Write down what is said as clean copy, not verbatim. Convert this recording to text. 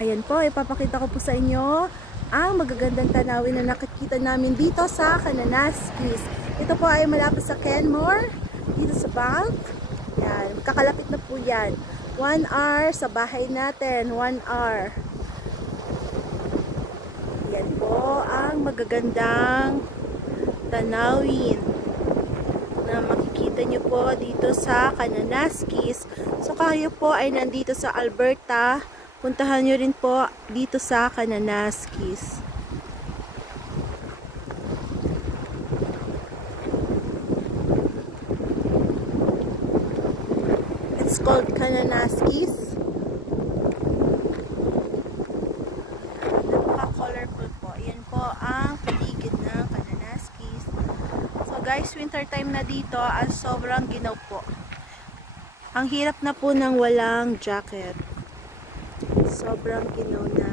Ayan po, ipapakita ko po sa inyo ang magagandang tanawin na nakikita namin dito sa Kananaskis. Ito po ay malapit sa Kenmore, dito sa bank. Yan, kakalapit na po yan. 1 hour sa bahay natin, 1 hour. Yan po ang magagandang tanawin na makikita nyo po dito sa Kananaskis. So kayo po ay nandito sa Alberta, puntahan nyo rin po dito sa Kananaskis. It's called Kananaskis. Napaka-colorful po. Yan po ang paligid ng Kananaskis. So guys, winter time na dito at sobrang ginaw po. Ang hirap na po ng walang jacket. Sobrang ginaw na.